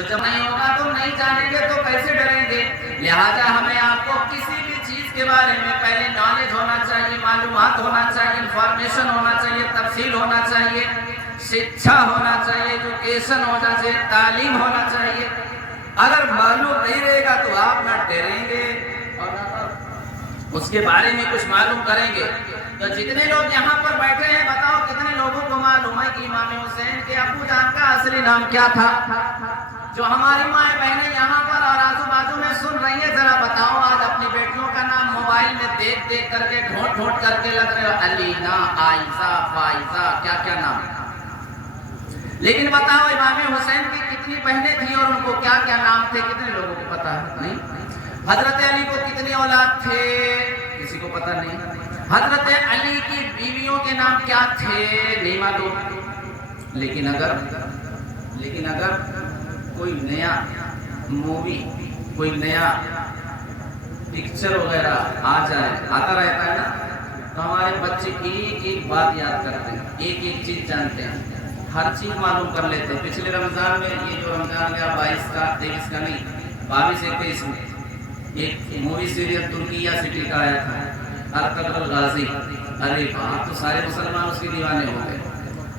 تو جب نہیں ہوگا تم نہیں جانیں گے تو کیسے ڈریں گے؟ لہذا ہمیں آپ کو کسی بھی چیز کے بارے میں پہلے نالج ہونا چاہیے، معلومات ہونا چاہیے، انفارمیشن ہونا چاہیے، تفصیل ہونا چاہیے، شکشا ہونا چاہیے، ایجوکیشن ہونا چاہیے، تعلیم ہونا چاہیے۔ اگر معلوم نہیں رہے گا تو آپ نہ ڈریں گے اور اس کے بارے میں کچھ معلوم کریں گے۔ تو جتنے لوگ یہاں پر بیٹھے ہیں بتاؤ کتنے لوگوں کو معلوم ہے کہ امام حسین کے ابو جان کا اصلی نام کیا تھا؟ جو ہماری مائیں بہنیں یہاں پر اور آزو بازو میں سن رہی ہیں، ذرا بتاؤ آج اپنی بیٹیوں کا نام موبائل میں دیکھ دیکھ کر کے ڈھونڈ ڈھونڈ کر کے لگ رہے ہو، علینا، عائشہ، فائزہ، کیا کیا نام۔ لیکن بتاؤ امام حسین کی کتنی بہنیں تھیں اور ان کو کیا کیا نام تھے؟ کتنے لوگوں کو پتا ہے؟ نہیں۔ حضرت علی کو کتنی اولاد تھے؟ کسی کو پتا نہیں۔ حضرت علی کی بیویوں کے نام کیا تھے؟ نہیں معلوم۔ لیکن اگر کوئی نیا مووی، کوئی نیا پکچر وغیرہ آ جائے، آتا رہتا ہے نا، تو ہمارے بچے ایک ایک بات یاد کرتے ہیں، ایک ایک چیز جانتے ہیں، ہر چیز معلوم کر لیتے ہیں۔ پچھلے رمضان میں، یہ جو رمضان گیا 22 کا 23 کا نہیں، 22 21 میں ایک مووی سیریل ترکیہ سٹی کا آیا تھا، ارطغرل غازی۔ ارے باپ، تو سارے مسلمان اس کے دیوانے ہو گئے۔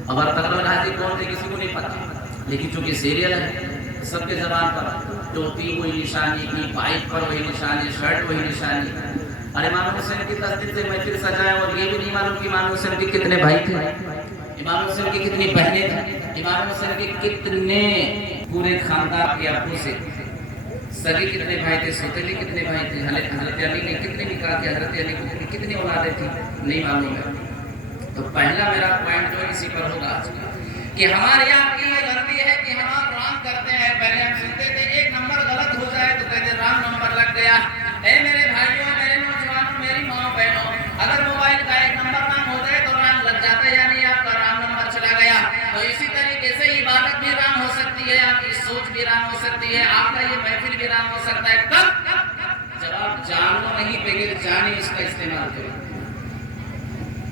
اب ارطغرل غازی کون تھے کسی کو نہیں پتا، لیکن چونکہ سیریل ہے سب کے زبان پر، ٹوپی وہی نشانی کی، بائک پر وہی نشانی، شرٹ وہی نشانی۔ اور امام حسین کی تصدیق سے محفل سجائے، اور یہ بھی نہیں معلوم کہ امام حسین کے کتنے بھائی تھے، امام حسین کی کتنی بہنیں تھیں، امام حسین کے کتنے پورے خاندان کے ابو سے سگے کتنے بھائی تھے، سوتیلے کتنے بھائی تھے، حضرت علی نے کتنے نکاح کیا، حضرت علی کو کتنی اولادیں تھیں، نہیں معلوم ہے۔ تو پہلا میرا پوائنٹ جو اسی پر ہوگا کہ ہمارے یہاں کی یہ غلطی ہے کہ ہم رانگ کرتے ہیں۔ پہلے ہم سنتے تھے ایک نمبر غلط ہو جائے تو کہتے رانگ نمبر لگ گیا۔ اے میرے بھائیوں، میرے نوجوانوں، میری ماں بہنوں، اگر موبائل کا ایک نمبر رانگ ہو جائے تو رانگ لگ جاتا ہے، یعنی آپ کا رانگ نمبر چلا گیا۔ تو اسی طریقے سے عبادت بھی رانگ ہو سکتی ہے، آپ کی سوچ بھی رانگ ہو سکتی ہے، آپ کا یہ محفل بھی رانگ ہو سکتا ہے۔ کب؟ جب آپ جانو نہیں، بغیر جانے اس کا استعمال کرو۔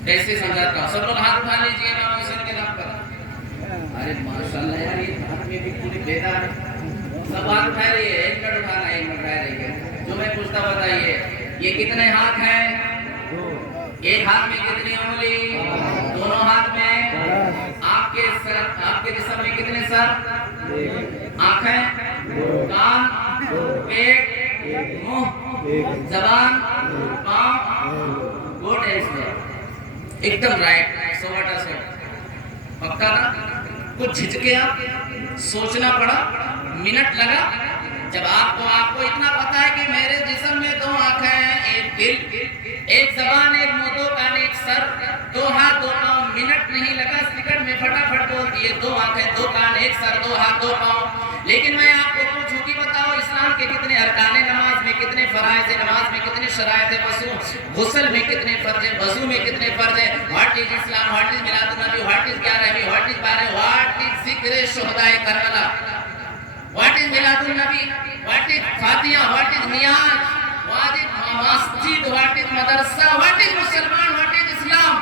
کیسے سمجھاتا ہوں؟ سب لوگ ہاتھ اٹھا لیجیے امام حسین کے نام پر۔ ارے ماشاءاللہ یار، یہ ہاتھ میں بھی پوری بیدار ہے، سب ہاتھ اٹھا رہی ہے، ایک منٹ اٹھانا، ایک منٹ رہ رہی ہے۔ جو میں پوچھتا بتائیے، یہ کتنے ہاتھ ہیں؟ ایک ہاتھ میں کتنی انگلی؟ دونوں ہاتھ میں؟ آپ کے جسم میں کتنے سر؟ آنکھیں، کان، پیٹ، منہ، زبان، پاؤں، گوٹ ہے اس میں ایک دم رائٹ، 100/100 پکا نا؟ کچھ جھجکے، آپ سوچنا پڑا، منٹ لگا، جب آپ کو اتنا پتا ہے کہ میرے جسم میں 2 آنکھیں ہیں، ایک دل، ایک زبان، ایک منہ، 2 کان، ایک سر، 2 ہاتھ، 2 پاؤں، منٹ نہیں لگا، سیکنڈ میں فٹافٹ بول دیے 2 آنکھیں، 2 کان، ایک سر، 2 ہاتھ، 2 پاؤں۔ لیکن میں آپ کو پوچھوں کہ بتاؤ اسلام کے کتنے ارکان، نماز میں کتنے فرائض، نماز میں کتنے شرائط، غسل میں کتنے فرض ہیں، وضو میں کتنے فرض ہیں، what is Islam, what is Milad un-Nabi, what is 11ویں، واٹ از 12، واٹ از ذکر شہدائے Karbala, what is Milad un-Nabi, what از فاتحہ، what is Niaz, what is Masjid, what is مدرسہ، واٹ از مسلمان، واٹ از اسلام۔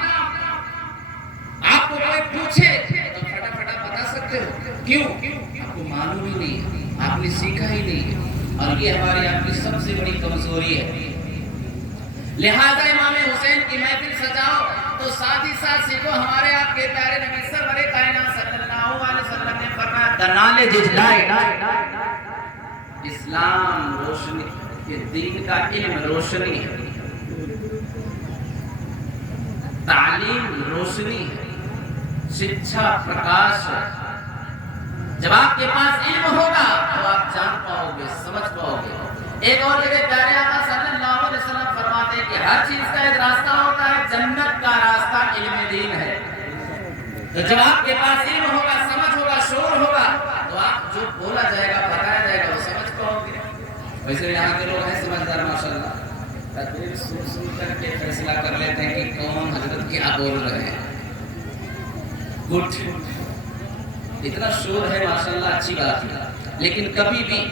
آپ کو کوئی پوچھے تو فٹافٹ بتا سکتے ہو، کیوں؟ آپ کو معلوم ہی نہیں ہے، آپ نے سیکھا ہی نہیں ہے، اور یہ ہماری آپ کی سب سے بڑی کمزوری ہے۔ لہذا امام حسین کی محفل سجاؤ تو ساتھ ہی ساتھ سیکھو، ہمارے آپ کے پیارے نبی سرور کائنات صلی اللہ علیہ وسلم نے فرمایا the knowledge is light۔ اسلام روشنی، یہ دین کا علم روشنی ہے، تعلیم روشنی ہے، شکشا پرکاش ہے۔ جب آپ کے پاس علم ہوگا تو آپ جان پاؤ گے، سمجھ پاؤ گے۔ ایک اور جگہ پیارے آقا صلی اللہ علیہ وسلم فرماتے ہیں کہ ہر چیز کا ایک راستہ ہوتا ہے، جنت کا راستہ علم دین ہے۔ تو جب آپ کے پاس علم ہوگا، سمجھ ہوگا، شعور ہوگا، تو آپ جو بولا جائے گا، بتایا جائے گا، وہ سمجھ پاؤ گے۔ ویسے یہاں کے لوگ ہیں سمجھدار ماشاءاللہ، تقریر سن کر کے فیصلہ کر لیتے ہیں کہ کون حضرت کیا بول رہے ہیں۔ گڈ، اتنا شور ہے ماشاءاللہ، اچھی بات ہے، لیکن کبھی بھی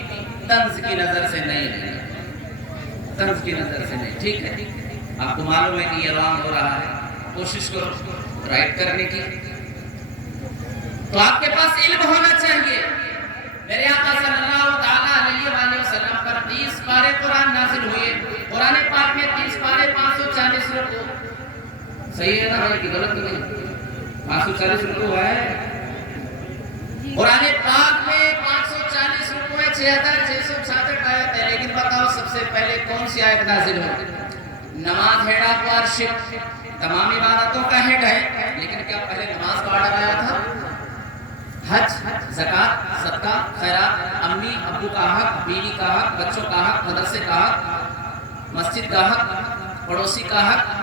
طنز کی نظر سے نہیں، طنز کی نظر سے نہیں، ٹھیک ہے؟ آپ کو معلوم ہے کہ یہ رانگ ہو رہا ہے، کوشش کرو رائٹ کرنے کی۔ تو آپ کے پاس علم ہونا چاہیے۔ میرے آقا صلی صحیح ہے نا بھائی کہ غلط نہیں؟ 540 رکوع ہے قرآن پاک میں 540 رکوع ہے 6666 آیت ہے، لیکن بتاؤ سب سے پہلے کون سی آیت نازل ہوئی؟ نماز ہیڈ آف ورشپ، تمام عبادتوں کا ہیڈ ہے، لیکن کیا پہلے نماز کا آرڈر آیا تھا؟ حج، زکوٰۃ، صدقہ، خیرات، امی ابو کا حق، بیوی کا حق، بچوں کا حق، مدرسے کا حق، مسجد کا حق، پڑوسی کا حق،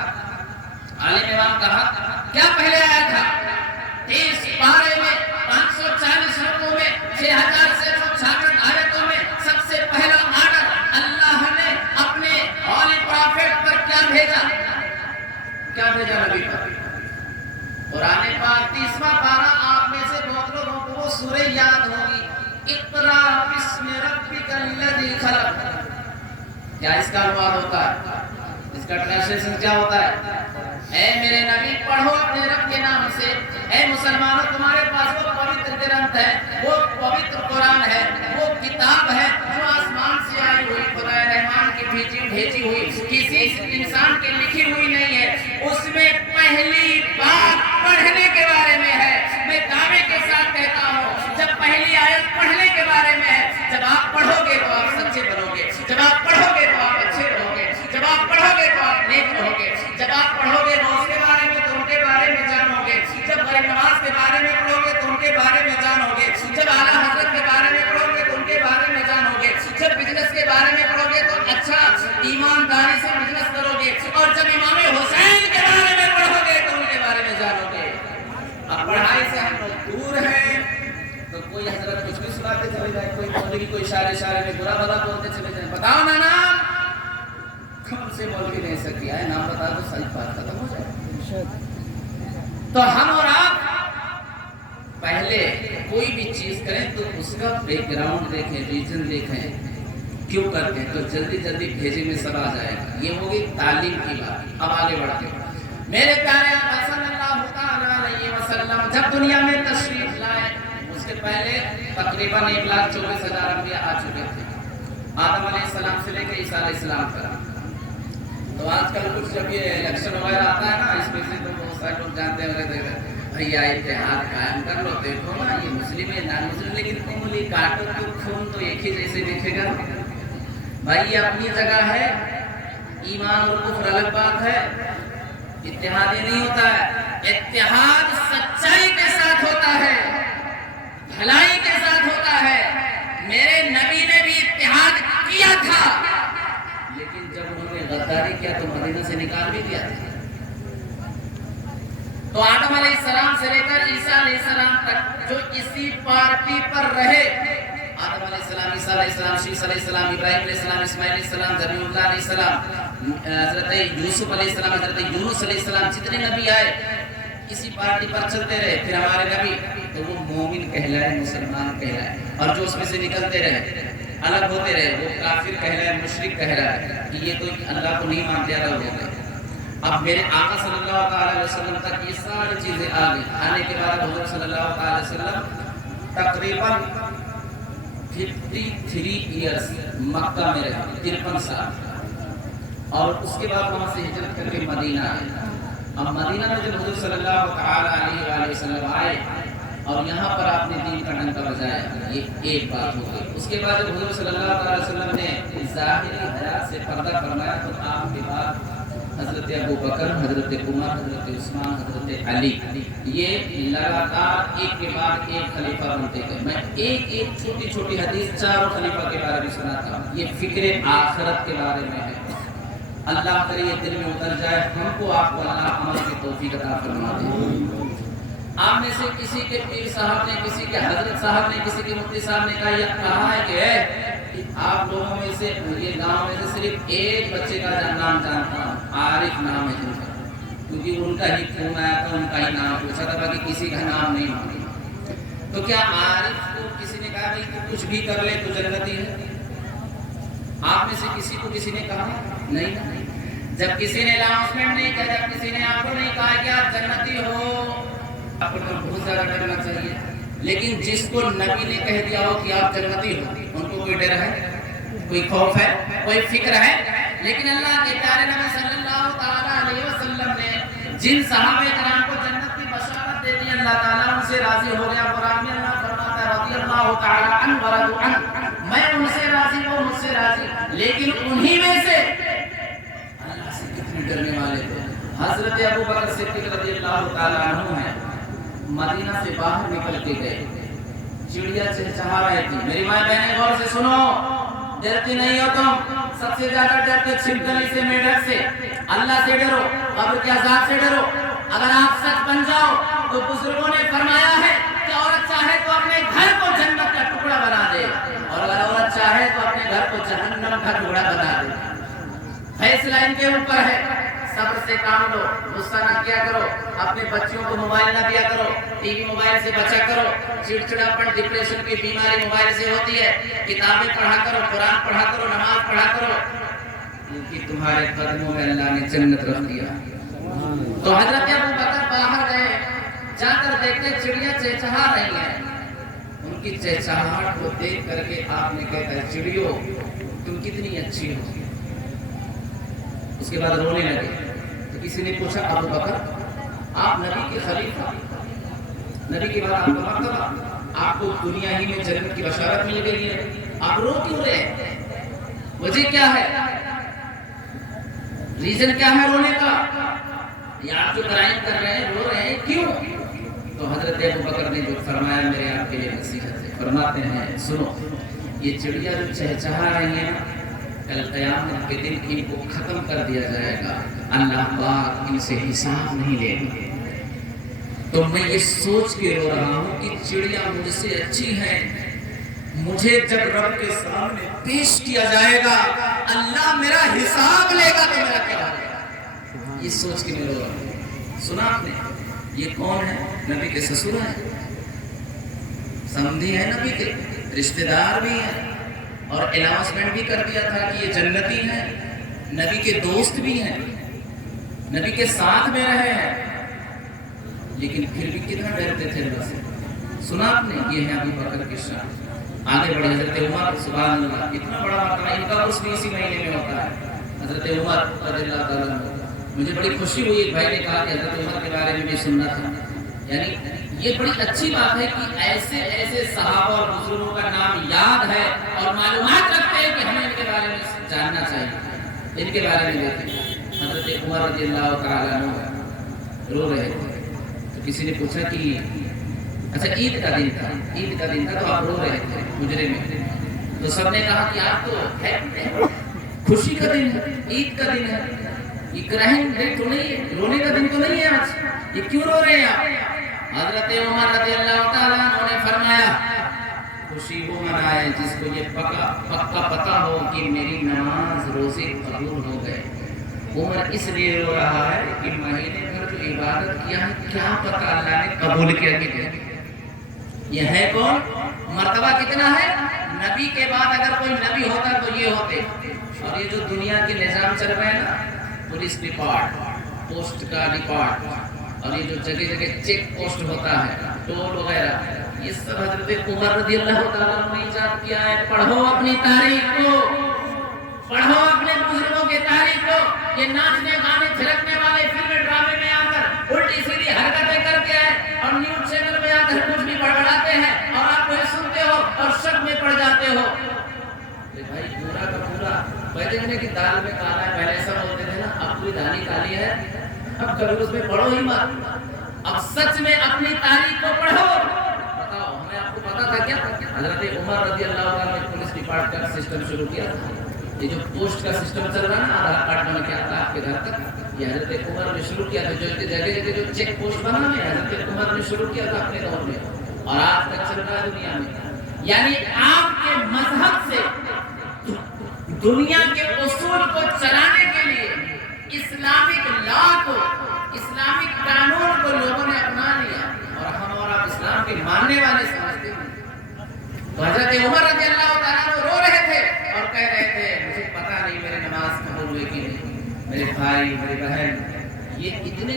عالم امام کا حق، کیا پہلے آیا تھا؟ 30 پارے میں 540 رکوع میں 6666 آیتوں میں سب سے پہلا آرڈر اللہ نے اپنے ہولی پرافٹ پر کیا بھیجا؟ کیا بھیجا نبی پر؟ قرآن پاک 30واں پارہ، آپ میں سے بہت لوگوں کو وہ سورہ یاد ہوگی، اقرا بسم ربک الذی خلق۔ کیا اس کا عنوان ہوتا ہے؟ اس کا ٹرانسلیشن کیا ہوتا ہے؟ اے میرے نبی پڑھو اپنے رب کے نام سے۔ اے مسلمانوں تمہارے پاس وہ پوتر گرنتھ ہے، وہ پوتر قرآن ہے، وہ کتاب ہے جو آسمان سے آئی ہوئی، خدا رحمان کی بھیجی ہوئی، کسی انسان کی لکھی ہوئی نہیں ہے۔ اس میں پہلی بات پڑھنے کے بارے میں ہے۔ میں دعوے کے ساتھ کہتا ہوں جب پہلی آیت پڑھنے کے بارے میں ہے، جب آپ پڑھو گے تو آپ سچے بنو گے، جب آپ پڑھو گے تو آپ اچھے رہو گے، جب آپ پڑھو گے تو آپ نیک رہو گے، جب آپ پڑھو گے غوث کے بارے میں تو ان کے بارے میں جانو گے، جب غریب نواز کے بارے میں پڑھو گے تو ان کے بارے میں جانو گے، جب اعلیٰ حضرت کے بارے میں پڑھو گے تو ان کے بارے میں جانو گے، جب بزنس کے بارے میں پڑھو گے تو اچھا ایمانداری سے بزنس کرو گے، اور جب امام حسین کے بارے میں پڑھو گے تو ان کے بارے میں جانو گے۔ اب پڑھائی سے ہم لوگ دور ہیں تو کوئی حضرت کچھ بھی سناتے چلے جائے، کوئی مولوی کوئی اشارے میں برا بھلا بولتے چلے جائیں۔ بتاؤ نا نام کون سے مولوی نے ایسا کیا ہے؟ نام بتا دو، صحیح بات ختم ہو جائے۔ تو ہم اور آپ پہلے کوئی بھی چیز کریں تو اس کا بیک گراؤنڈ دیکھیں، ریزن دیکھیں، کیوں کرتے ہیں، تو جلدی بھیجے میں سب آ جائے گا۔ یہ ہوگی تعلیم کی بات۔ اب آگے بڑھتے ہیں۔ میرے پیارے آقا صلی اللہ علیہ وسلم جب دنیا میں تشریف لائے، اس کے پہلے تقریباً 1,24,000 انبیاء آ چکے تھے، آدم علیہ السلام سے لے کے عیسیٰ علیہ السلام تک۔ تو آج کل کچھ جب یہ الیکشن وغیرہ آتا ہے نا، اس میں سے تو بہت سارے لوگ جانتے ہیں بھیا اتحاد قائم کر لو، دیکھو نا یہ مسلم ہے نان مسلم، لیکن انگلی کاٹو تو خون تو ایک ہی جیسے دکھے گا۔ بھائی یہ اپنی جگہ ہے، ایمان اور کفر الگ بات ہے، اتحاد یہ نہیں ہوتا ہے۔ اتحاد سچائی کے ساتھ ہوتا ہے، بھلائی کے ساتھ ہوتا ہے۔ میرے نبی نے بھی اتحاد کیا تھا، لیکن جب انہوں نے غداری کیا تو مدینہ سے نکال بھی دیا تھا۔ تو آدم علیہ السلام سے لے کر عیسیٰ علیہ السلام تک جو اسی پارٹی پر رہے، آدم علیہ السلام، عیسیٰ علیہ السلام، شیس علیہ السلام، ابراہیم علیہ السلام، اسماعیل علیہ السلام، ذبیح اللہ علیہ السلام، حضرت یوسف علیہ السلام، حضرت یونس علیہ السلام، جتنے نبی آئے اسی پارٹی پر چلتے رہے۔ پھر ہمارے نبی تو وہ مومن کہلائے، مسلمان کہلائے، اور جو اس میں سے نکلتے رہے، الگ ہوتے رہے، وہ کافر کہلائے، مشرک کہلائے کہ یہ تو اللہ کو نہیں مانتے، الگ ہو گئے۔ اب میرے آقا صلی اللہ علیہ وسلم تک یہ ساری چیزیں آ گئی۔ آنے کے بعد حضور صلی اللہ علیہ وسلم تقریباً 53 ایئرس مکہ میں رہے، 53 سال، اور اس کے بعد وہاں سے ہجرت کر کے مدینہ آئے۔ اب مدینہ میں جب حضور صلی اللہ علیہ وسلم آئے اور یہاں پر آپ نے دین کا ڈنکا بجایا، یہ ایک بات ہو گئی۔ اس کے بعد جب حضور صلی اللہ علیہ وسلم نے ظاہری حیات سے پردہ فرمایا تو آپ کے بعد حضرت ابو بکر، حضرت عمر، حضرت عثمان، حضرت علی، یہ لگاتار ایک کے بعد ایک خلیفہ بنتے گئے۔ میں ایک چھوٹی چھوٹی حدیث چاروں خلیفہ کے بارے میں سناتا ہوں، یہ فکر آخرت کے بارے میں ہے۔ اللہ کرے یہ دل میں اتر جائے، ہم کو آپ کو اللہ عمل کی توفیق عطا فرما دے۔ آپ میں سے کسی کے پیر صاحب نے، کسی کے حضرت صاحب نے، کسی کے مفتی صاحب نے کہا ہے کہ آپ لوگوں میں سے یہ گاؤں میں سے صرف ایک بچے کا نام جانتا ہوں، عارف نام ہے جن کا، کیونکہ ان کا ہی فون آیا تھا، ان کا ہی نام پوچھا تھا، باقی کسی کا نام نہیں معلوم۔ تو کیا عارف کو کسی نے کہا بھائی تو کچھ بھی کر لے تو جنتی ہے؟ آپ میں سے کسی کو کسی نے کہا نہیں؟ جب کسی نے اناؤنسمنٹ نہیں کیا، جب کسی نے آپ کو نہیں کہا کہ آپ جنتی ہو، آپ کو بہت زیادہ ڈرنا چاہیے۔ لیکن جس کو نبی نے کہہ دیا ہو کہ آپ جنتی ہو، ان کو کوئی ڈر ہے، کوئی خوف ہے، کوئی فکر ہے؟ لیکن اللہ کے پیارے نبی صلی اللہ علیہ وسلم نے جن صحابہ کرام کو جنت کی بشارت دے دی اللہ تعالیٰ ان سے راضی ہو گیا. قرآن میں اللہ فرماتا ہے رضی اللہ تعالیٰ عنہ ورضوا عنہ, میں ان سے راضی وہ مجھ سے راضی. لیکن انہی میں سے اللہ سے کتنے ڈرنے والے تھے. حضرت ابو بکر صدیق رضی اللہ تعالیٰ عنہ ہیں, مدینہ سے باہر نکل کے گئے, چڑیا چہچہا رہی تھی. میری ماں بہنیں غور سے سنو, ڈرتی نہیں ہو تم, سب سے زیادہ ڈرتے چھپکلی سے, میڈک سے. اللہ سے ڈرو, قبر کے عذاب سے ڈرو. اگر آپ سچ بن جاؤ تو بزرگوں نے فرمایا ہے کہ عورت چاہے تو اپنے گھر کو جنت کا ٹکڑا بنا دے, اور اگر عورت چاہے تو اپنے گھر کو جہنم کا ٹکڑا بنا دے. فیصلہ ان کے اوپر ہے. صبر سے کام لو, غصہ نہ کیا کرو, اپنے بچوں کو موبائل نہ دیا کرو, ٹی وی موبائل سے بچا کرو. چڑچڑاپن ڈپریشن کی بیماری موبائل سے ہوتی ہے. کتابیں پڑھا کرو, قرآن پڑھا کرو, نماز پڑھا کرو, کیونکہ تمہارے قدموں میں اللہ نے جنت رکھ دیا. تو حضرت ابو بکر باہر گئے, جا کر دیکھتے چڑیا چہچہا رہی ہیں. ان کی چہچہاہٹ کو دیکھ کر کے آپ نے کہا چڑیو تم کتنی اچھی ہو. اس کے بعد رونے لگے. تو کسی نے پوچھا ابو بکر آپ نبی کے خلیفہ, نبی کے بعد آپ کا مرتبہ, آپ کو دنیا ہی میں جنت کی بشارت مل گئی ہے, آپ رو کیوں رہے ہیں؟ وجہ کیا ہے, ریزن کیا ہے رونے کا؟ یہ آپ جو کرائم کر رہے ہیں, رو رہے ہیں کیوں؟ تو حضرت ابو بکر نے جو فرمایا میرے آپ کے لیے نصیحت ہے. فرماتے ہیں سنو, یہ چڑیا جو چہچہا رہی ہیں نا, کل قیامت کے دن ان کو ختم کر دیا جائے گا. اللہ پاک ان سے حساب نہیں لے گا. تو میں یہ سوچ کے رو رہا ہوں کہ چڑیا مجھ سے اچھی ہے, مجھے جب رب کے سامنے پیش کیا جائے گا اللہ میرا حساب لے گا تو میرا کیا ہوگا. یہ سوچ کے میں رو رہا ہوں. سنا آپ نے, یہ کون ہے؟ نبی کے سسر ہیں, سمدھی ہیں نبی کے, رشتہ دار بھی ہیں, اور اناؤنسمنٹ بھی کر دیا تھا کہ یہ جنتی ہیں, نبی کے دوست بھی ہیں, نبی کے ساتھ میں رہے ہیں, لیکن پھر بھی کتنا ڈرتے تھے اللہ سے. سنا آپ نے, یہ ہے ابو بکر کی شان. آگے بڑھے حضرت عمر, سبحان اللہ, اتنا بڑا مرتبہ ان کا عرس بھی اسی مہینے میں ہوتا ہے. حضرت عمر رضی اللہ تعالیٰ عنہ, مجھے بڑی خوشی ہوئی, ایک بھائی نے کہا کہ حضرت عمر کے بارے میں بھی سننا تھا. یعنی یہ بڑی اچھی بات ہے کہ ایسے ایسے صحابہ اور بزرگوں کا نام یاد ہے اور معلومات رکھتے ہیں کہ ہمیں ان کے بارے میں جاننا چاہیے, ان کے بارے میں دیکھیں. حضرت عمر رضی اللہ تعالیٰ عنہ رو رہے تھے. تو کسی نے پوچھا کہ اچھا عید کا دن تھا, عید کا دن تھا تو آپ رو رہے تھے حجرے میں. تو سب نے کہا کہ آپ تو ہے خوشی کا دن ہے, عید کا دن ہے, یہ کرائم ڈے تو نہیں ہے, رونے کا دن تو نہیں ہے آج, یہ کیوں رو رہے ہیں آپ؟ حضرت عمر رضی اللہ تعالیٰ عنہ نے فرمایا خوشی وہ منائے جس کو یہ پکا پتہ ہو کہ میری نماز روزے قبول ہو گئے. عمر اس لیے رو رہا ہے کہ مہینے بھر جو عبادت کیا ہے کیا پتہ اللہ نے قبول کیا کہ نہیں. یہ ہے کون, مرتبہ کتنا ہے. نبی کے بعد اگر کوئی نبی ہوتا تو یہ ہوتے. اور یہ جو دنیا کے نظام چل رہے ہیں نا, پولیس ڈپارٹ, پوسٹ کا ڈپارٹ, اور یہ جو جگہ جگہ چیک پوسٹ ہوتا ہے, ٹول وغیرہ, یہ سب حضرت عمر رضی اللہ تعالیٰ نے ایجاد کیا ہے. پڑھو اپنی تاریخ کو, پڑھو اپنے بزرگوں کے تاریخ کو. یہ ناچنے گانے چھڑکنے والے فلم ڈرامے میں آ کر الٹی سیدھی حرکتیں کرتے ہیں اور نیوز چینل میں آ کر کچھ بھی بڑبڑاتے ہیں اور آپ کو سنتے ہو اور شک میں پڑ جاتے ہو. بھائی پورا کا پورا پہلے جانے کی دال میں کالا ہے, پہلے ایسا بولتے تھے نا, اب پوری دال ہی کالی ہے, اب کبھی اس میں پڑھو ہی مت. اب سچ میں اپنی تاریخ کو پڑھو. بتاؤ ہمیں, آپ کو پتا تھا کیا حضرت عمر رضی اللہ عنہ نے پولیس ڈپارٹ کا سسٹم شروع کیا تھا. یہ جو پوسٹ کا سسٹم چل رہا ہے نا, آدھار کارڈ بن کے آتا ہے آپ کے گھر تک, یہ حضرت عمر نے شروع کیا تھا. جو جگہ جگہ جو چیک پوسٹ بنا ہے حضرت عمر نے شروع کیا تھا اپنے دور میں, اور آج تک چل رہا ہے دنیا میں. یعنی آپ کے مذہب سے دنیا کے اصول کو چلانے کے لیے اسلامک لا کو, اسلامک قانون کو لوگوں نے اپنا لیا, اور ہم اور آپ اسلام کے ماننے والے سمجھتے ہیں. تو حضرت عمر رضی اللہ تعالیٰ عنہ رو رہے تھے اور کہہ رہے تھے مجھے پتا نہیں میرے نماز قبول ہوئی کہ نہیں. میرے بھائی, میری بہن, یہ اتنے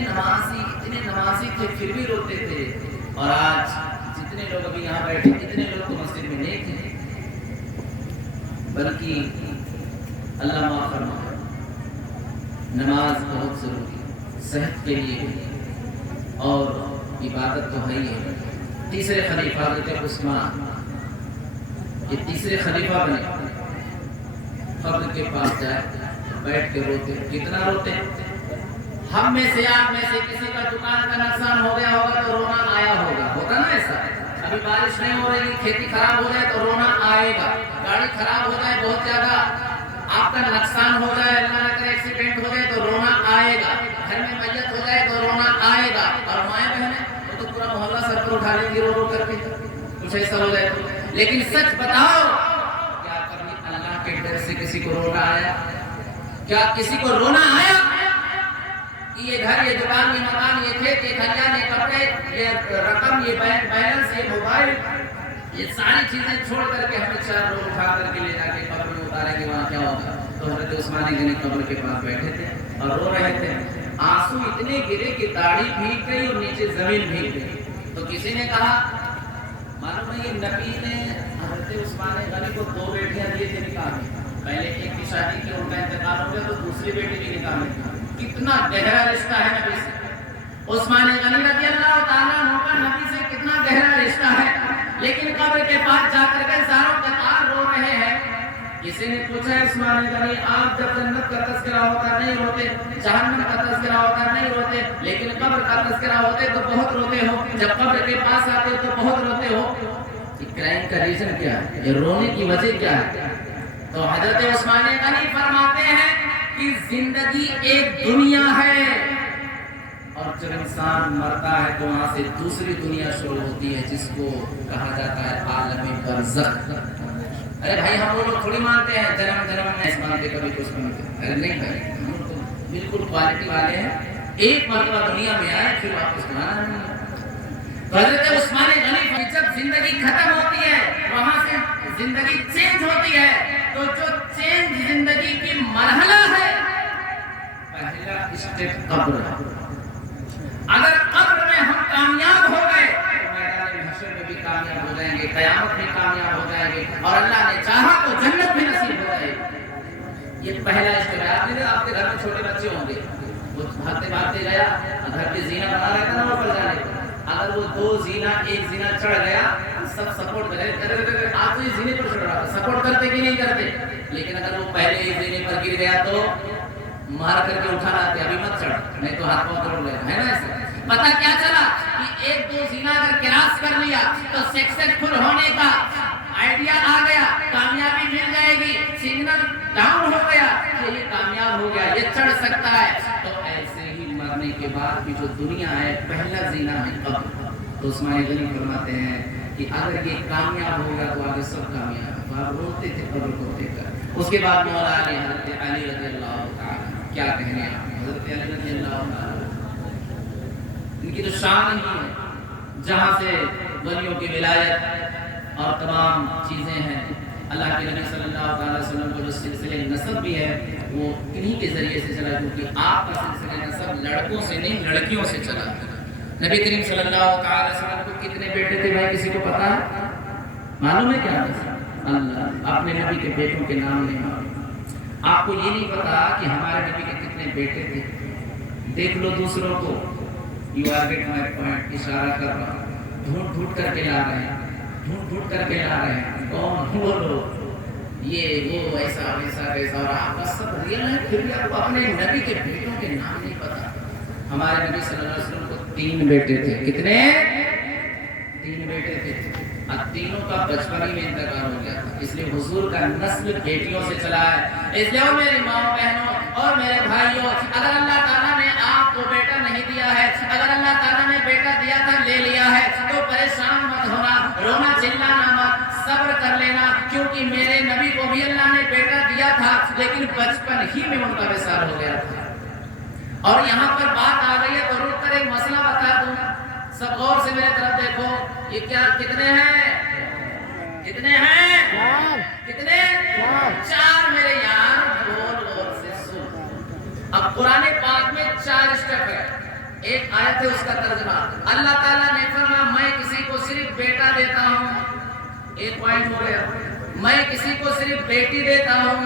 نمازی تھے پھر بھی روتے تھے. اور آج جتنے لوگ ابھی یہاں بیٹھے, اتنے لوگ تو مسجد میں نہیں تھے. بلکہ اللہ معاف فرمائے, نماز بہت ضروری ہے. صحت کے لیے اور عبادت تو ہے ہی ہے۔ تیسرے خلیفہ حضرت عثمان، یہ تیسرے خلیفہ بنے، قبر کے پاس جائے بیٹھ کے روتے، کتنا روتے؟ ہم میں سے آپ میں سے کسی کا دکان کا نقصان ہو گیا ہوگا تو رونا آیا ہوگا، ہوتا نا ایسا؟ ابھی بارش نہیں ہو رہی، کھیتی خراب ہو جائے تو رونا آئے گا، گاڑی خراب ہو جائے بہت زیادہ، آپ کا نقصان ہو جائے، اللہ نہ کرے ایکسیڈنٹ ہو جائے تو رونا آئے گا، گھر میں میت ہو جائے تو رونا آئے گا۔ اور مائیں بہنیں وہ تو پورا محلہ سر پر اٹھا لیں گی رو رو کر کے، کچھ ایسا ہو جائے تو۔ لیکن سچ بتاؤ، کیا کبھی اللہ کے ڈر سے کسی کو رونا آیا؟ کیا کسی کو رونا آیا؟ یہ گھر، یہ دکان، یہ مکان، یہ کھیت، یہ کھلیان، یہ کپڑے، یہ رقم، یہ بینک بیلنس، یہ موبائل، یہ ساری چیزیں چھوڑ کر کے ہمیں چار لوگ اٹھا کر کے لے جا کے قبر میں اتاریں گے، وہاں کیا ہوگا؟ تو حضرت عثمان غنی قبر کے پاس بیٹھے تھے اور رو رہے تھے، آنسو اتنے گرے کہ داڑھی بھیگ گئی اور نیچے زمین بھیگ گئی۔ تو کسی نے کہا، معلوم ہے یہ نبی نے حضرت عثمان غنی کو 2 بیٹیاں دیے تھے نکاح میں، پہلے ایک کی شادی کی، ان کا انتقال ہو گیا تو دوسری بیٹی کی نکاح میں۔ کتنا گہرا رشتہ ہے نبی سے، عثمان غنی رضی اللہ تعالیٰ عنہ کا نبی سے کتنا گہرا رشتہ ہے، لیکن قبر کے پاس جا کر کے زاروں قطار رو رہے ہیں۔ کسی نے پوچھا عثمان غنی، آپ جب جنت کا تذکرہ ہوتا نہیں روتے، جہنم کا تذکرہ ہوتا نہیں روتے، لیکن قبر کا تذکرہ ہوتے تو بہت روتے ہو، جب قبر کے پاس آتے تو بہت روتے ہو، کرائم کا ریزن کیا ہے؟ یہ رونے کی وجہ کیا ہے؟ تو حضرت عثمان غنی فرماتے ہیں کہ زندگی ایک دنیا ہے اور جب انسان مرتا ہے تو وہاں سے دوسری دنیا شروع ہوتی ہے جس کو کہا جاتا ہے عالم برزخ۔ ارے بھائی ہم لوگ تھوڑی مانتے ہیں جنم جنم میں اس مانتے کبھی کچھ مانتے، ارے نہیں بھائی، ہم لوگ تو بالکل کوالٹی والے ہیں، ایک مرتبہ دنیا میں آئے پھر واپس مانا نہیں۔ حضرت عثمان غنی جب زندگی ختم ہوتی ہے وہاں سے زندگی چینج ہوتی ہے، تو جو چینج زندگی کی مرحلہ ہے، پہلا اسٹیپ قبر ہے۔ اگر قبر میں ہم کامیاب ہو گئے تو میدان محشر میں بھی کامیاب ہو جائیں گے، قیامت میں کامیاب ہو جائیں گے، اور اللہ نے چاہا تو جنت بھی نصیب ہو جائے گی۔ یہ پہلا اسٹیپ ہے۔ آپ کے گھر میں چھوٹے بچے ہوں گے، وہ بھاگتے بھاگتے گیا، گھر پہ زینہ بنا رہا تھا نا اوپر جانے کو، اگر وہ 2 زینہ ایک زینہ چڑھ گیا، سب سپورٹ کرے، آپ تو یہ زینے پر چڑھ رہا تھا، سپورٹ کرتے کہ نہیں کرتے؟ لیکن اگر وہ پہلے ایک زینے پر گر گیا تو مار کر کے اٹھا لاتے، ابھی مت چڑھ، نہیں تو ہاتھ پاؤں توڑ لے، ہے نا ایسا؟ پتہ کیا چلا کہ 1-2 زینہ اگر کراس کر لیا تو سکسیسفل ہونے کا آئیڈیا آ گیا، کامیابی مل جائے گی، سگنل ڈاؤن ہو گیا کہ یہ کامیاب ہو گیا، یہ چڑھ سکتا ہے۔ تو ایسے ہی مرنے کے بعد کی جو دنیا ہے، پہلا زینہ ہے قبر۔ تو عثمان غنی فرماتے ہیں کہ اگر یہ کامیاب ہوگا تو آگے سب کامیاب۔ آپ روتے تھے قبر کو دیکھ کر۔ اس کے بعد مولا علی، حضرت علی رضی اللہ تعالیٰ، کیا کہنے ہیں حضرت علی رضی اللہ تعالیٰ، ان کی تو شان ہی ہے، جہاں سے ولیوں کی ولایت اور تمام چیزیں ہیں۔ اللہ کے نبی صلی اللہ علیہ وسلم کو جو سلسلے نسب بھی ہے وہ انہی کے ذریعے سے چلا، کیونکہ آپ کا سلسلہ نسب لڑکوں سے نہیں لڑکیوں سے چلا۔ نبی کریم صلی اللہ علیہ وسلم کو کتنے بیٹے تھے بھائی، کسی کو پتا ہے؟ معلوم ہے کیا؟ اللہ اپنے نبی کے بیٹوں کے نام نہیں معلوم۔ آپ کو یہ نہیں پتا کہ ہمارے نبی کے کتنے بیٹے تھے؟ دیکھ لو دوسروں کو، you are get my point, اشارہ کر رہا ہوں، ڈھونڈ ڈھونڈ کر کے لا رہے ہیں، ڈھونڈ ڈھونڈ کر کے لا رہے ہیں، کون وہ لوگ، یہ وہ ایسا ویسا ویسا، اور آپ کا سب ریئل ہے، پھر بھی آپ کو اپنے نبی کے بیٹوں کے نام نہیں پتا۔ ہمارے نبی صلی اللہ علیہ وسلم کو 3 بیٹے تھے، کتنے؟ 3 بیٹے تھے، اور تینوں کا بچپن ہی میں انتقال ہو گیا تھا، اس لیے حضور کا نسل بیٹیوں سے چلا ہے۔ اس لیے میری ماں بہنوں اور میرے بھائیوں، اگر اللہ تعالیٰ نے آپ کو بیٹا نہیں دیا ہے، اگر اللہ تعالیٰ نے بیٹا دیا تھا لے لیا ہے، تو پریشان مت ہونا، رونا چلانا مت، صبر کر لینا، کیونکہ میرے نبی کو بھی اللہ نے بیٹا دیا تھا لیکن بچپن ہی میں ان کا وصال ہو گیا تھا۔ اور یہاں پر بات آ گئی ہے تو رک کر ایک مسئلہ بتا دوں، سب غور سے میرے طرف دیکھو، یہ کیا کتنے ہیں؟ کتنے ہیں؟ کتنے؟ 4 میرے یار، غور سے سن۔ اب قرآن پاک میں 4 اسٹیپ ہے، ایک آیت ہے اس کا ترجمہ۔ اللہ تعالیٰ نے فرمایا میں کسی کو صرف بیٹا دیتا ہوں، ایک پوائنٹ ہو گیا، میں کسی کو صرف بیٹی دیتا ہوں،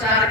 4